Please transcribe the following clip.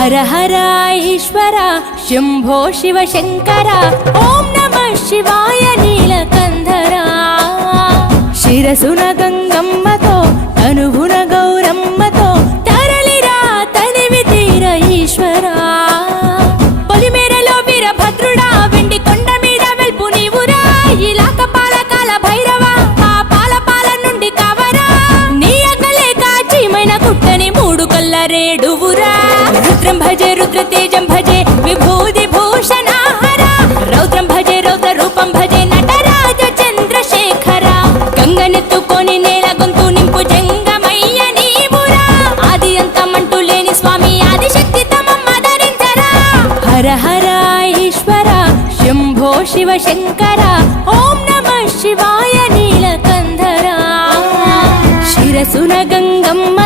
హర హర ఈశ్వర శంభో శివ శంకర ఓం నమః శివాయ నీలకంధర శిరసున గంగమ్మతో తనువున గౌరమ్మతో తరలిరా తనివి తీర ఈశ్వరా పొలిమేరలో వీరభద్రుడా వెండి కొండ మీద వెల్పు నీవురా ఇలాక పాలకాల భైరవ ఆ పాల నుండి కవరా నీ అగలే కాచీమైన కుట్టని మూడు కల్ల రేడువురా రుద్రం భజే రుద్ర తేజం భజే విభూతి భూషణాహర రౌద్రం భజే రౌద్ర రూపం భజే నటరాజ చంద్రశేఖర గంగనెత్తుకొని నేల గొంతు నింపు జంగమయ్య నీవురా ఆది అంతమంటూ లేని స్వామి ఆదిశక్తి తమమ్మ ధరించరా హర హర ఈశ్వర శంభో శివ శంకర ఓం నమః శివాయ నీలకంధర శిరసున గంగమ్మ